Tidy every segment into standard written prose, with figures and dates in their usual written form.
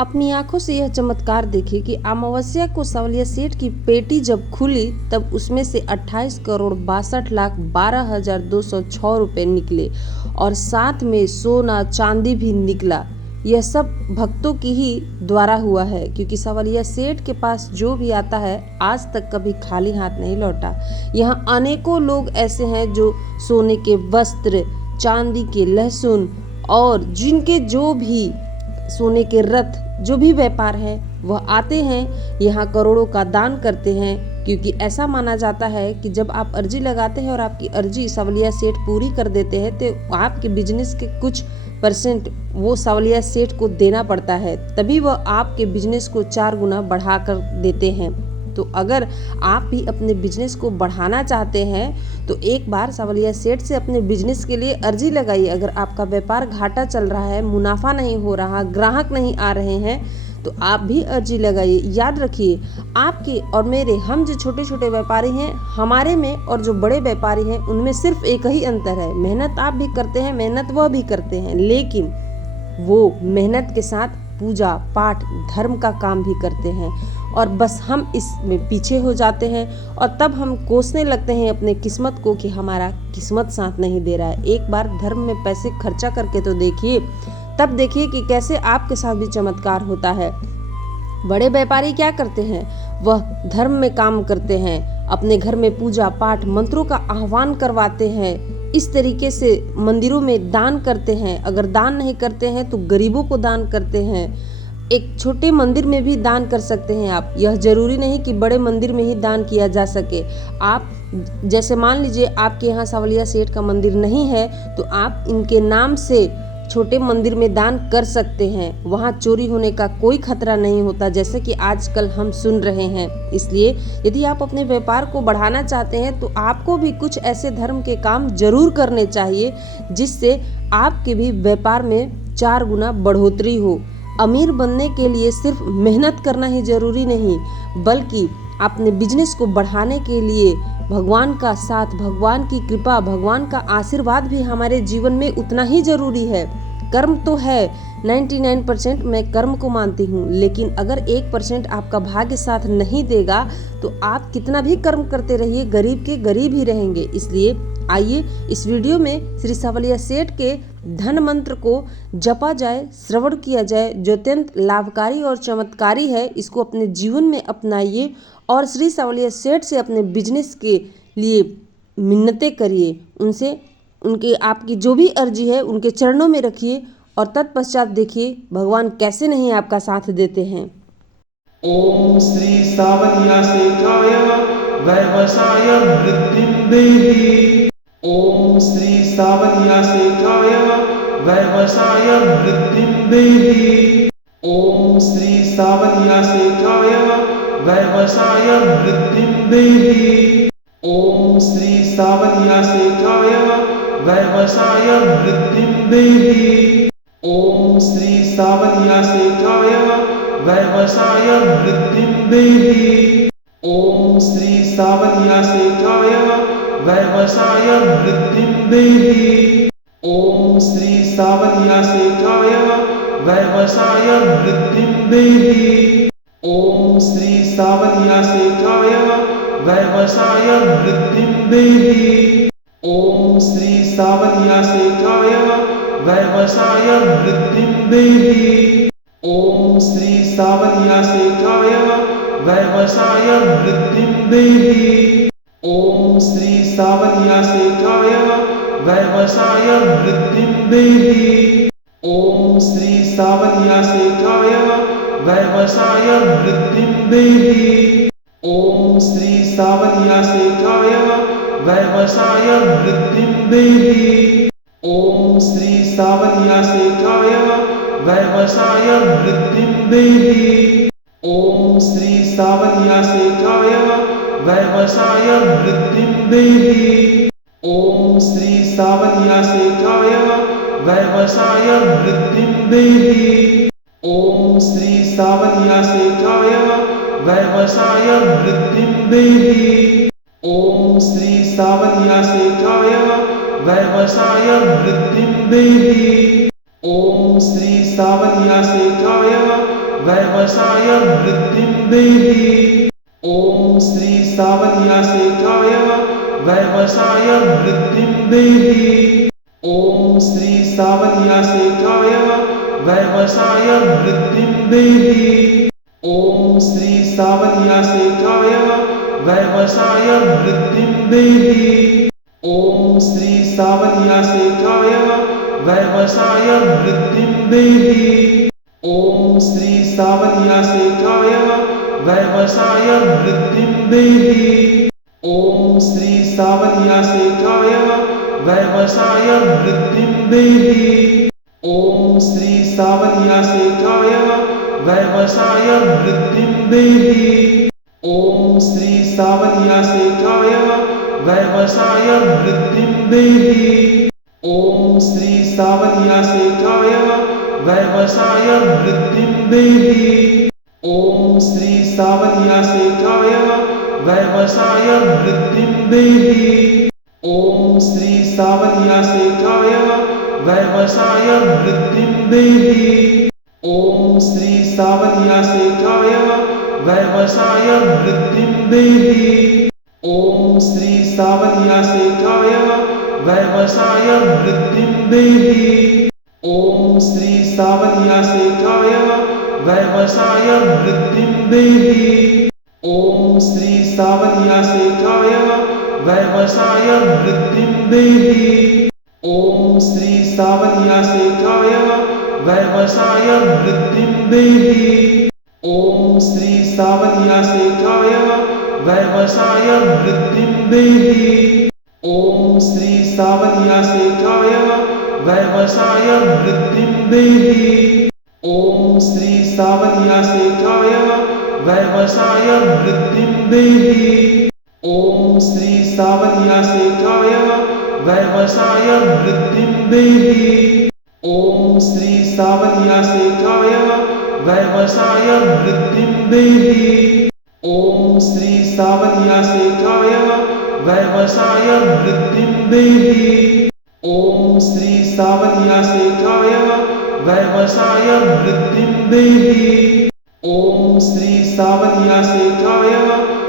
अपनी आंखों से यह चमत्कार देखिए कि अमावस्या को सावलिया सेठ की पेटी जब खुली तब उसमें से 28,62,12,206 रुपये निकले और साथ में सोना चांदी भी निकला। यह सब भक्तों की ही द्वारा हुआ है, क्योंकि सावलिया सेठ के पास जो भी आता है आज तक कभी खाली हाथ नहीं लौटा। यहाँ अनेकों लोग ऐसे हैं जो सोने के वस्त्र, चांदी के लहसुन और जिनके जो भी सोने के रथ जो भी व्यापार है वह आते हैं यहाँ करोड़ों का दान करते हैं, क्योंकि ऐसा माना जाता है कि जब आप अर्जी लगाते हैं और आपकी अर्जी सावलिया सेठ पूरी कर देते हैं तो आपके बिजनेस के कुछ % वो सावलिया सेठ को देना पड़ता है, तभी वह आपके बिजनेस को 4 गुना बढ़ा कर देते हैं। तो अगर आप भी अपने बिजनेस को बढ़ाना चाहते हैं तो एक बार सावलिया सेठ से अपने बिजनेस के लिए अर्जी लगाइए। अगर आपका व्यापार घाटा चल रहा है, मुनाफा नहीं हो रहा, ग्राहक नहीं आ रहे हैं, तो आप भी अर्जी लगाइए। याद रखिए, आपके और मेरे, हम जो छोटे छोटे व्यापारी हैं, हमारे में और जो बड़े व्यापारी हैं उनमें सिर्फ एक ही अंतर है। मेहनत आप भी करते हैं, मेहनत वह भी करते हैं, लेकिन वो मेहनत के साथ पूजा पाठ धर्म का काम भी करते हैं और बस हम इसमें पीछे हो जाते हैं और तब हम कोसने लगते हैं अपने किस्मत को कि हमारा किस्मत साथ नहीं दे रहा है। एक बार धर्म में पैसे खर्चा करके तो देखिए, तब देखिए कि कैसे आपके साथ भी चमत्कार होता है। बड़े व्यापारी क्या करते हैं, वह धर्म में काम करते हैं, अपने घर में पूजा पाठ मंत्रों का आह्वान करवाते हैं, इस तरीके से मंदिरों में दान करते हैं। अगर दान नहीं करते हैं तो गरीबों को दान करते हैं। एक छोटे मंदिर में भी दान कर सकते हैं आप। यह जरूरी नहीं कि बड़े मंदिर में ही दान किया जा सके। आप जैसे मान लीजिए आपके यहाँ सावलिया सेठ का मंदिर नहीं है तो आप इनके नाम से छोटे मंदिर में दान कर सकते हैं। वहाँ चोरी होने का कोई खतरा नहीं होता, जैसे कि आजकल हम सुन रहे हैं। इसलिए यदि आप अपने व्यापार को बढ़ाना चाहते हैं तो आपको भी कुछ ऐसे धर्म के काम जरूर करने चाहिए जिससे आपके भी व्यापार में 4 गुना बढ़ोतरी हो। अमीर बनने के लिए सिर्फ मेहनत करना ही जरूरी नहीं, बल्कि अपने बिजनेस को बढ़ाने के लिए भगवान का साथ, भगवान की कृपा, भगवान का आशीर्वाद भी हमारे जीवन में उतना ही जरूरी है। कर्म तो है 99%, मैं कर्म को मानती हूँ, लेकिन अगर 1% आपका भाग्य साथ नहीं देगा तो आप कितना भी कर्म करते रहिए, गरीब के गरीब ही रहेंगे। इसलिए आइए इस वीडियो में श्री सावलिया सेठ के धन मंत्र को जपा जाए, श्रवण किया जाए, जो अत्यंत लाभकारी और चमत्कारी है। इसको अपने जीवन में अपनाइए और श्री सावलिया सेठ से अपने बिजनेस के लिए मिन्नतें करिए। उनसे उनके आपकी जो भी अर्जी है उनके चरणों में रखिए और तत्पश्चात देखिए भगवान कैसे नहीं आपका साथ देते हैं। ओम श्री सावलिया सेठाय व्यवसाय वृद्धिं देहि। ओम श्री सावलिया सेठाय व्यवसाय वृद्धिं देहि। ओम श्री सावलिया सेठाय व्यवसाय वृद्धिं देहि। ओम श्री सावलिया सेठाय व्यवसाय वृद्धिं देहि। ओम श्री सावलिया सेठाय व्यवसाय वृद्धिं देहि। ओम श्री सावलिया सेठाय व्यवसाय वृद्धिं देहि। ओम श्री सावलिया सेठाय व्यवसाय वृद्धिं देहि। ओम श्री सावलिया सेठाय व्यवसाय वृद्धिं देहि। ओम श्री सावलिया सेठाय व्यवसाय वृद्धिं देहि। ओम श्री सावलिया सेठाय व्यवसाय वृद्धिं देहि। ओम श्री सावलिया सेठाय व्यवसाय वृद्धिं देहि। ओम श्री सावलिया सेठाय व्यवसाय वृद्धिं देहि। ओम श्री सावलिया सेठाय व्यवसाय वृद्धिं देहि। ओम श्री सावलिया सेठाय व्यवसाय वृद्धिं देहि। ओम श्री सावलिया सेठाय व्यवसाय वृद्धिं देहि। ओम श्री सावलिया सेठाय व्यवसाय वृद्धिं देहि। ओम श्री सावलिया सेठाय व्यवसाय वृद्धिं देहि। ओम श्री सावलिया सेठाय व्यवसाय वृद्धिं देहि। ओम श्री सावलिया सेठाय व्यवसाय वृद्धिं देहि। ॐ श्री सावन्यासेकाय व्यवसाय वृद्धिं देहि। ॐ श्री सावन्यासेकाय व्यवसाय वृद्धिं देहि। ॐ श्री सावन्यासेकाय व्यवसाय वृद्धिं देहि। ॐ श्री सावन्यासेकाय व्यवसाय वृद्धिं देहि। ॐ श्री सावन्यासेकाय व्यवसाय वृद्धिं देहि। ॐ श्री सावन्यासेकाय व्यवसाय वृद्धिं देहि। ॐ श्री सावन्यासेकाय व्यवसाय वृद्धिं देहि। ॐ श्री सावन्यासेकाय व्यवसाय वृद्धिं देहि। ॐ श्री सावन्यासेकाय व्यवसाय वृद्धिं देहि। ॐ श्री सावन्यासेकाय व्यवसाय वृद्धिं देहि। ॐ श्री सावन्यासेकाय व्यवसाय वृद्धिं देहि। ॐ श्री सावन्यासेकाय व्यवसाय वृद्धिं देहि। ॐ श्री सावन्यासेकाय व्यवसाय वृद्धिं देहि। ॐ श्री सावन्यासेकाय व्यवसाय वृद्धिं देहि। ॐ श्री सावन्यासेकाय व्यवसाय वृद्धिं देहि। ॐ श्री सावन्यासेकाय व्यवसाय वृद्धिं देहि। ॐ श्री सावन्यासेकाय व्यवसाय वृद्धिं देहि। ॐ श्री सावन्यासेकाय व्यवसाय वृद्धिं देहि। ॐ श्री सावन्यासेकाय व्यवसाय वृद्धिं देहि। ॐ श्री सावन्यासेकाय व्यवसाय वृद्धिं देहि। ॐ श्री सावन्यासेकाय व्यवसाय वृद्धिं देहि। ॐ श्री सावन्यासेकाय व्यवसाय वृद्धिं देहि। ॐ श्री सावन्यासेकाय व्यवसाय वृद्धिं देहि। ॐ श्री सावन्यासेकाय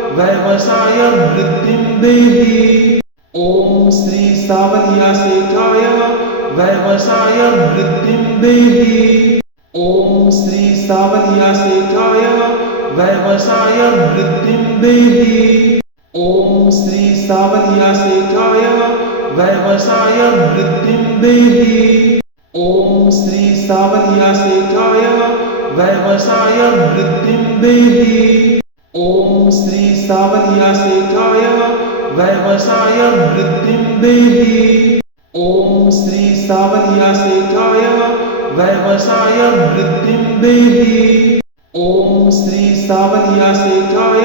व्यवसाय वृद्धिं देहि। ॐ श्री सावन्यासेकाय व्यवसाय वृद्धिं देहि। ॐ श्री सावन्यासेकाय व्यवसाय वृद्धिं देहि। ॐ श्री सावन्यासेकाय व्यवसाय वृद्धिं देहि। ॐ श्री सावन्यासेकाय व्यवसाय वृद्धिं देहि। ॐ श्री सावन्यासेकाय व्यवसाय वृद्धिं देहि। ॐ श्री सावन्यासेकाय व्यवसाय वृद्धिं देहि। ॐ श्री सावन्यासेकाय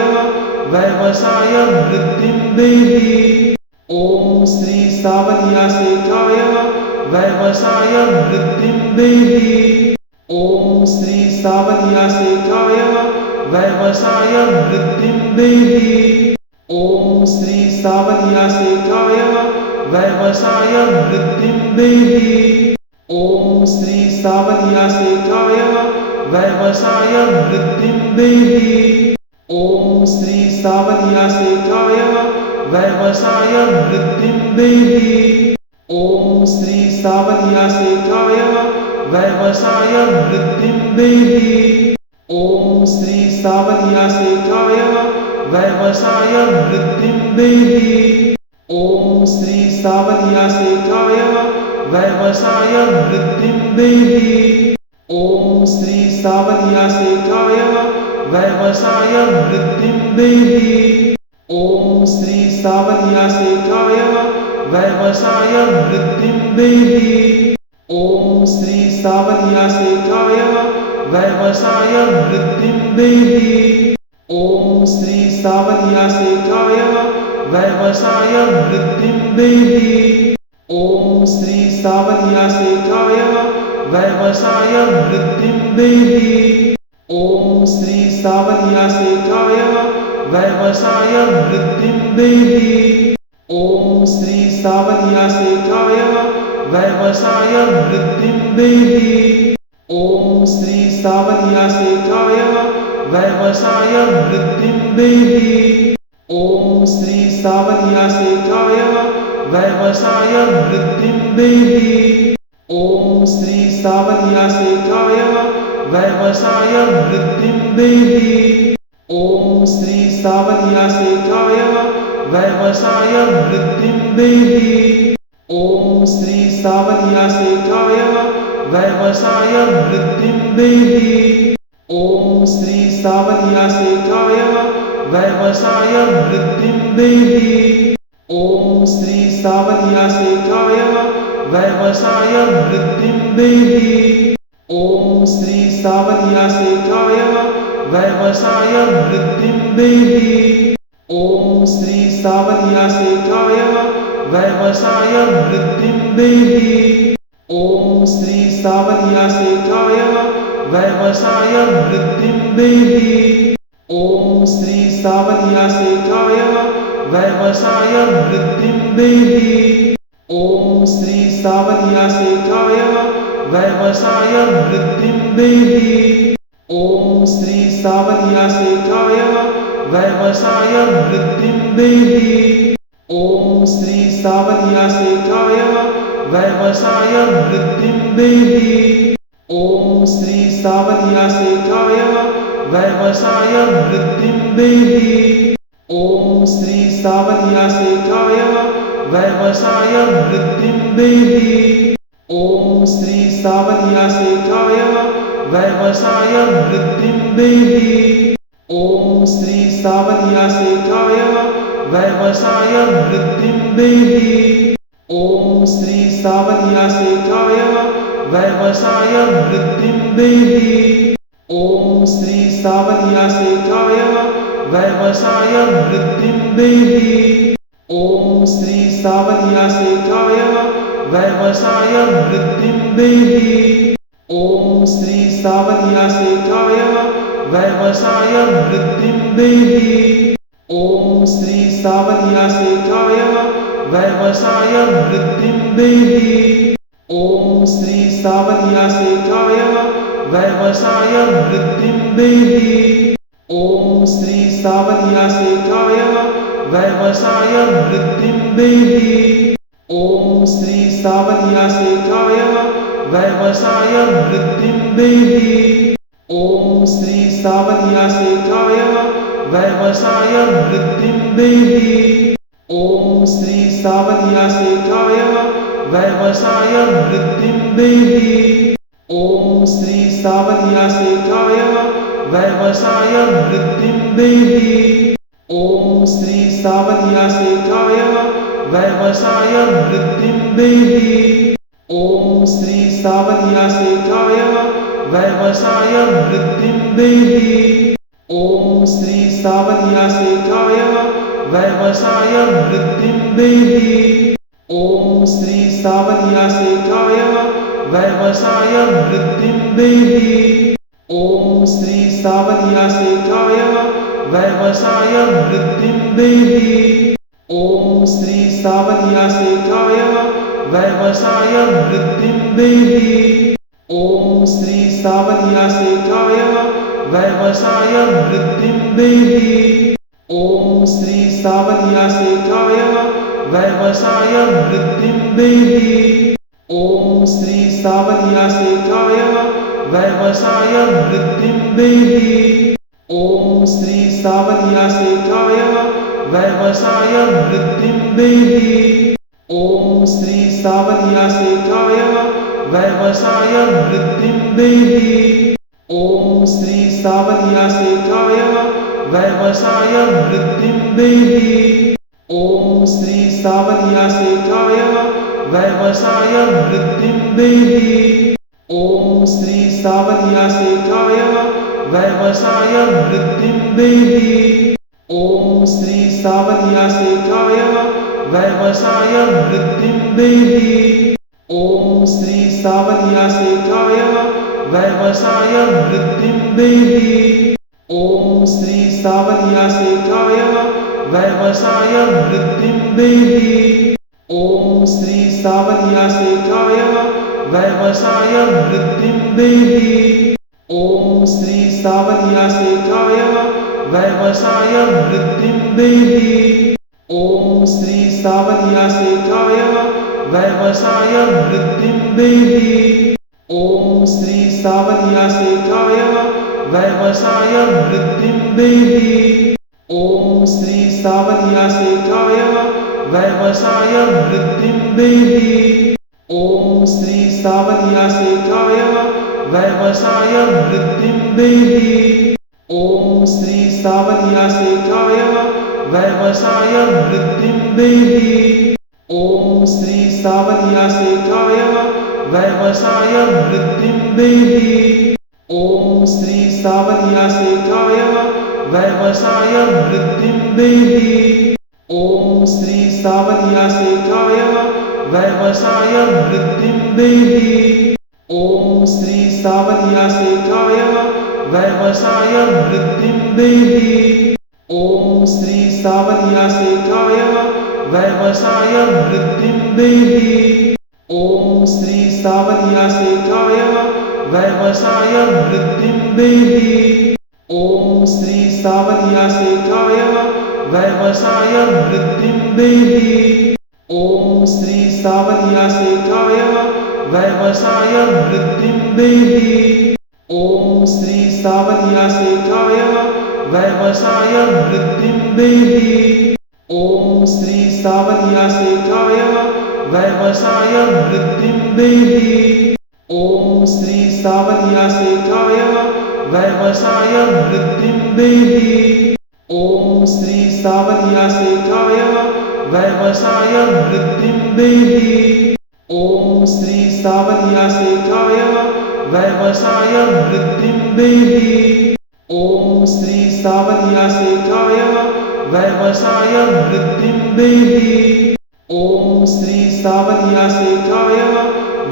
व्यवसाय वृद्धिं देहि। ॐ श्री सावन्यासेकाय व्यवसाय वृद्धिं देहि। ॐ श्री सावन्यासेकाय व्यवसाय वृद्धिं देहि। ॐ श्री सावन्यासेकाय व्यवसाय वृद्धिं देहि। ॐ श्री सावन्यासेकाय व्यवसाय वृद्धिं देहि। ॐ श्री सावन्यासेकाय व्यवसाय वृद्धिं देहि। ॐ श्री सावन्यासेकाय व्यवसाय वृद्धिं देहि। ॐ श्री सावन्यासेकाय व्यवसाय वृद्धिं देहि। ॐ श्री सावन्यासेकाय व्यवसाय वृद्धिं देहि। ॐ श्री सावन्यासेकाय व्यवसाय वृद्धिं देहि। ॐ श्री सावन्यासेकाय व्यवसाय वृद्धिं देहि। ॐ श्री सावन्यासेकाय व्यवसाय वृद्धिं देहि। ॐ श्री सावन्यासेकाय व्यवसाय वृद्धिं देहि। ॐ श्री सावन्यासेकाय व्यवसाय वृद्धिं देहि। ॐ श्री सावन्यासेकाय व्यवसाय वृद्धिं देहि। ॐ श्री सावन्यासेकाय व्यवसाय वृद्धिं देहि। ॐ श्री सावन्यासेकाय व्यवसाय वृद्धिं देहि। ॐ श्री सावन्यासेकाय व्यवसाय वृद्धिं देहि। ॐ श्री सावन्यासेकाय व्यवसाय वृद्धिं देहि। ॐ श्री सावन्यासेकाय व्यवसाय वृद्धिं देहि। ॐ श्री सावन्यासेकाय व्यवसाय वृद्धिं देहि। ॐ श्री सावन्यासेकाय व्यवसाय वृद्धिं देहि। ॐ श्री सावन्यासेकाय व्यवसाय वृद्धिं देहि। ॐ श्री सावन्यासेकाय व्यवसाय वृद्धिं देहि। ॐ श्री सावन्यासेकाय व्यवसाय वृद्धिं देहि। ॐ श्री सावन्यासेकाय व्यवसाय वृद्धिं देहि। ॐ श्री सावन्यासेकाय व्यवसाय वृद्धिं देहि। ॐ श्री सावन्यासेकाय व्यवसाय वृद्धिं देहि। ॐ श्री सावन्यासेकाय व्यवसाय वृद्धिं देहि। ॐ श्री सावन्यासेकाय व्यवसाय वृद्धिं देहि। ॐ श्री सावन्यासेकाय व्यवसाय वृद्धिं देहि। ॐ श्री सावन्यासेकाय व्यवसाय वृद्धिं देहि। ॐ श्री सावन्यासेकाय व्यवसाय वृद्धिं देहि। ॐ श्री सावन्यासेकाय व्यवसाय वृद्धिं देहि। ॐ श्री सावन्यासेकाय व्यवसाय वृद्धिं देहि। ॐ श्री सावन्यासेकाय व्यवसाय वृद्धिं देहि। ॐ श्री सावन्यासेकाय व्यवसाय वृद्धिं देहि। ॐ श्री सावन्यासेकाय व्यवसाय वृद्धिं देहि। ॐ श्री सावन्यासेकाय व्यवसाय वृद्धिं देहि। ॐ श्री सावन्यासेकाय व्यवसाय वृद्धिं देहि। ॐ श्री सावन्यासेकाय व्यवसाय वृद्धिं देहि। ॐ श्री सावन्यासेकाय व्यवसाय वृद्धिं देहि। ॐ श्री सावन्यासेकाय व्यवसाय वृद्धिं देहि। ॐ श्री सावन्यासेकाय व्यवसाय वृद्धिं देहि। ॐ श्री सावन्यासेकाय व्यवसाय वृद्धिं देहि। ॐ श्री सावन्यासेकाय व्यवसाय वृद्धिं देहि। ॐ श्री सावन्यासेकाय व्यवसाय वृद्धिं देहि। ॐ श्री सावन्यासेकाय व्यवसाय वृद्धिं देहि। ॐ श्री सावन्यासेकाय व्यवसाय वृद्धिं देहि। ॐ श्री सावन्यासेकाय व्यवसाय वृद्धिं देहि। ॐ श्री सावन्यासेकाय व्यवसाय वृद्धिं देहि। ॐ श्री सावन्यासेकाय व्यवसाय वृद्धिं देहि। ॐ श्री सावन्यासेकाय व्यवसाय वृद्धिं देहि। ॐ श्री सावन्यासेकाय व्यवसाय वृद्धिं देहि। ॐ श्री सावन्यासेकाय व्यवसाय वृद्धिं देहि। ॐ श्री सावन्यासेकाय व्यवसाय वृद्धिं देहि। ॐ श्री सावन्यासेकाय व्यवसाय वृद्धिं देहि। ॐ श्री सावन्यासेकाय व्यवसाय वृद्धिं देहि। ॐ श्री सावन्यासेकाय व्यवसाय वृद्धिं देहि। ॐ श्री सावन्यासेकाय व्यवसाय वृद्धिं देहि। ॐ श्री सावन्यासेकाय व्यवसाय वृद्धिं देहि। ॐ श्री सावन्यासेकाय व्यवसाय वृद्धिं देहि। ॐ श्री सावन्यासेकाय व्यवसाय वृद्धिं देहि। ॐ श्री सावन्यासेकाय व्यवसाय वृद्धिं देहि। ॐ श्री सावन्यासेकाय व्यवसाय वृद्धिं देहि। ॐ श्री सावन्यासेकाय व्यवसाय वृद्धिं देहि। ॐ श्री सावन्यासेकाय व्यवसाय वृद्धिं देहि। ॐ श्री सावन्यासेकाय व्यवसाय वृद्धिं देहि। ॐ श्री सावन्यासेकाय व्यवसाय वृद्धिं देहि। ॐ श्री सावन्यासेकाय व्यवसाय वृद्धिं देहि। ॐ श्री सावन्यासेकाय व्यवसाय वृद्धिं देहि। ॐ श्री सावन्यासेकाय व्यवसाय वृद्धिं देहि। ॐ श्री सावन्यासेकाय व्यवसाय वृद्धिं देहि। ॐ श्री सावन्यासेकाय व्यवसाय वृद्धिं देहि। ॐ श्री सावन्यासेकाय व्यवसाय वृद्धिं देहि। ॐ श्री सावन्यासेकाय व्यवसाय वृद्धिं देहि। ॐ श्री सावन्यासेकाय व्यवसाय वृद्धिं देहि। ॐ श्री सावन्यासेकाय व्यवसाय वृद्धिं देहि। ॐ श्री सावन्यासेकाय व्यवसाय वृद्धिं देहि। ॐ श्री सावन्यासेकाय व्यवसाय वृद्धिं देहि। ॐ श्री सावन्यासेकाय व्यवसाय वृद्धिं देहि। ॐ श्री सावन्यासेकाय व्यवसाय वृद्धिं देहि। ॐ श्री सावन्यासेकाय व्यवसाय वृद्धिं देहि। ॐ श्री सावन्यासेकाय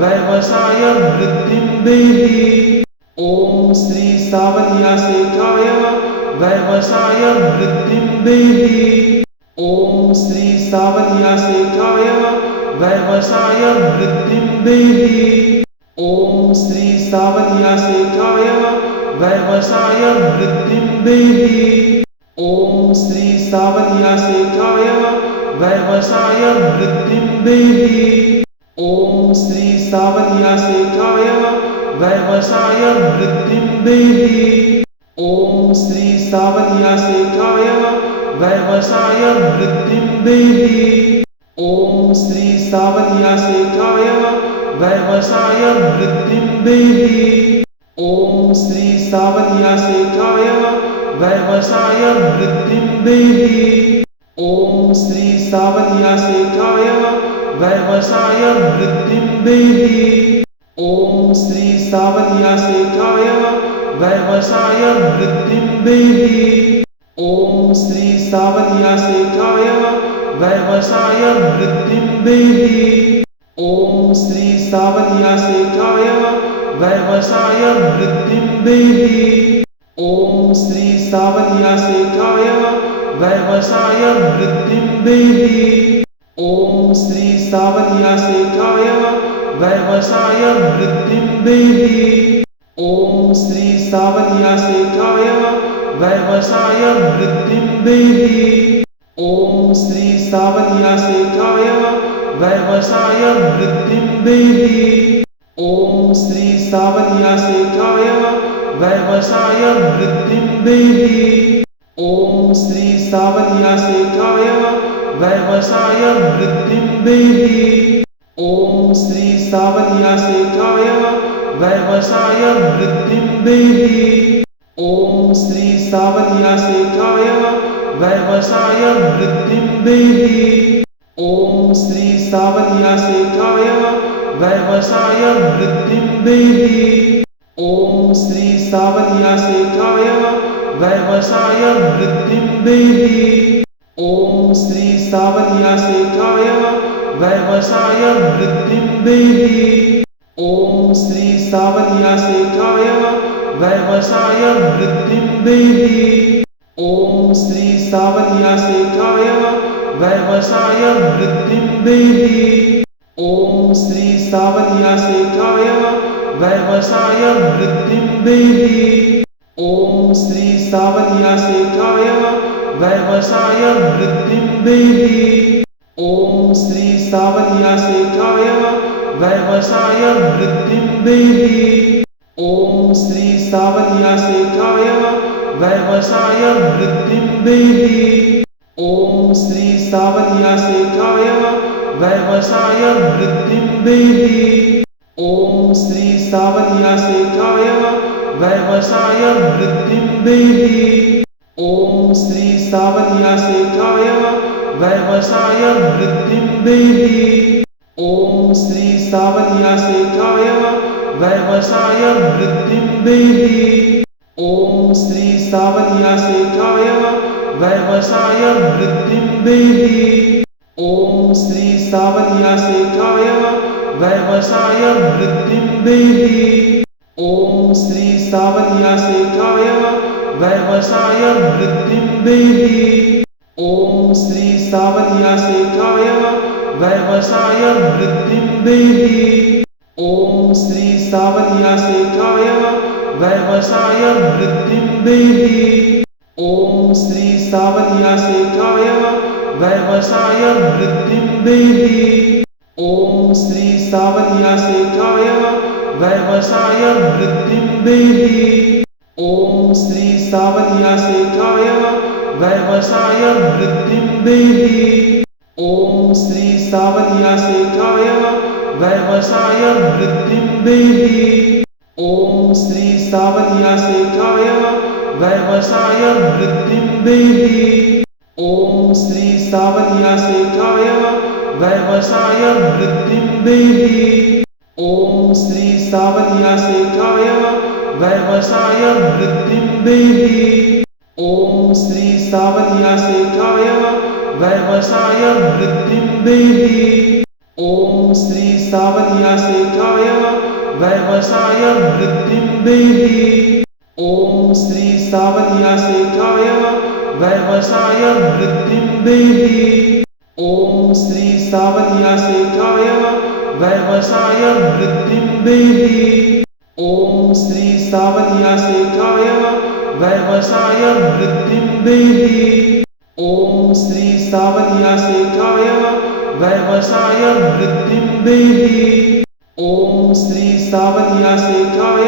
व्यवसाय वृद्धिं देहि। ॐ श्री सावन्यासेकाय व्यवसाय वृद्धिं देहि। ॐ श्री सावन्यासेकाय व्यवसाय वृद्धिं देहि। ॐ श्री सावन्यासेकाय व्यवसाय वृद्धिं देहि। ॐ श्री सावन्यासेकाय व्यवसाय वृद्धिं देहि। ॐ श्री सावन्यासेकाय व्यवसाय वृद्धिं देहि। ॐ श्री सावन्यासेकाय व्यवसाय वृद्धिं देहि। ॐ श्री सावन्यासेकाय व्यवसाय वृद्धिं देहि। ॐ श्री सावन्यासेकाय व्यवसाय वृद्धिं देहि। ॐ श्री सावन्यासेकाय व्यवसाय वृद्धिं देहि। ॐ श्री सावन्यासेकाय व्यवसाय वृद्धिं देहि। ॐ श्री सावन्यासेकाय व्यवसाय वृद्धिं देहि। ॐ श्री सावन्यासेकाय व्यवसाय वृद्धिं देहि। ॐ श्री सावन्यासेकाय व्यवसाय वृद्धिं देहि। ॐ श्री सावन्यासेकाय व्यवसाय वृद्धिं देहि। ॐ श्री सावन्यासेकाय व्यवसाय वृद्धिं देहि। ॐ श्री सावन्यासेकाय व्यवसाय वृद्धिं देहि। ॐ श्री सावन्यासेकाय व्यवसाय वृद्धिं देहि। ॐ श्री सावन्यासेकाय व्यवसाय वृद्धिं देहि। ॐ श्री सावन्यासेकाय व्यवसाय वृद्धिं देहि। ॐ श्री सावन्यासेकाय व्यवसाय वृद्धिं देहि। ॐ श्री सावन्यासेकाय व्यवसाय वृद्धिं देहि। ॐ श्री सावन्यासेकाय व्यवसाय वृद्धिं देहि। ॐ श्री सावन्यासेकाय व्यवसाय वृद्धिं देहि। ॐ श्री सावन्यासेकाय व्यवसाय वृद्धिं देहि। ॐ श्री सावन्यासेकाय व्यवसाय वृद्धिं देहि। ॐ श्री सावन्यासेकाय व्यवसाय वृद्धिं देहि। ॐ श्री सावन्यासेकाय व्यवसाय वृद्धिं देहि। ॐ श्री सावन्यासेकाय व्यवसाय वृद्धिं देहि। ॐ श्री सावन्यासेकाय व्यवसाय वृद्धिं देहि। ॐ श्री सावन्यासेकाय व्यवसाय वृद्धिं देहि। ॐ श्री सावन्यासेकाय व्यवसाय वृद्धिं देहि। ॐ श्री सावन्यासेकाय व्यवसाय वृद्धिं देहि। ॐ श्री सावन्यासेकाय व्यवसाय वृद्धिं देहि। ॐ श्री सावन्यासेकाय व्यवसाय वृद्धिं देहि। ॐ श्री सावन्यासेकाय व्यवसाय वृद्धिं देहि। ॐ श्री सावन्यासेकाय व्यवसाय वृद्धिं देहि। ॐ श्री सावन्यासेकाय व्यवसाय वृद्धिं देहि। ॐ श्री सावन्यासेकाय व्यवसाय वृद्धिं देहि। ॐ श्री सावन्यासेकाय व्यवसाय वृद्धिं देहि। ॐ श्री सावन्यासेकाय व्यवसाय वृद्धिं देहि। ॐ श्री सावन्यासेकाय व्यवसाय वृद्धिं देहि। ॐ श्री सावन्यासेकाय व्यवसाय वृद्धिं देहि। ॐ श्री सावन्यासेकाय व्यवसाय वृद्धिं देहि। ॐ श्री सावन्यासेकाय व्यवसाय वृद्धिं देहि। ॐ श्री सावन्यासेकाय व्यवसाय वृद्धिं देहि। ॐ श्री सावन्यासेकाय व्यवसाय वृद्धिं देहि। ॐ श्री सावन्यासेकाय व्यवसाय वृद्धिं देहि। ॐ श्री सावन्यासेकाय व्यवसाय वृद्धिं देहि। ॐ श्री सावन्यासेकाय व्यवसाय वृद्धिं देहि। ॐ श्री सावन्यासेकाय व्यवसाय वृद्धिं देहि। ॐ श्री सावन्यासेकाय व्यवसाय वृद्धिं देहि। ॐ श्री सावन्यासेकाय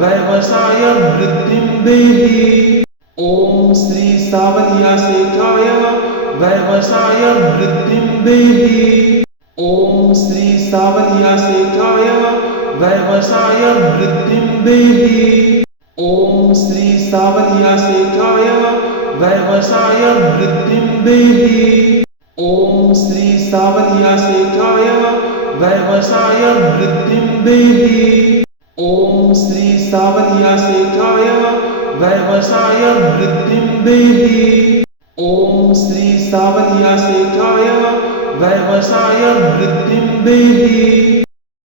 व्यवसाय वृद्धिं देहि। ॐ श्री सावन्यासेकाय व्यवसाय वृद्धिं देहि। ॐ श्री सावन्यासेकाय व्यवसाय वृद्धिं देहि। ॐ श्री सावन्यासेकाय व्यवसाय वृद्धिं देहि। ॐ श्री सावन्यासेकाय व्यवसाय वृद्धिं देहि। ॐ श्री सावन्यासेकाय व्यवसाय वृद्धिं देहि। ॐ श्री सावन्यासेकाय व्यवसाय वृद्धिं देहि।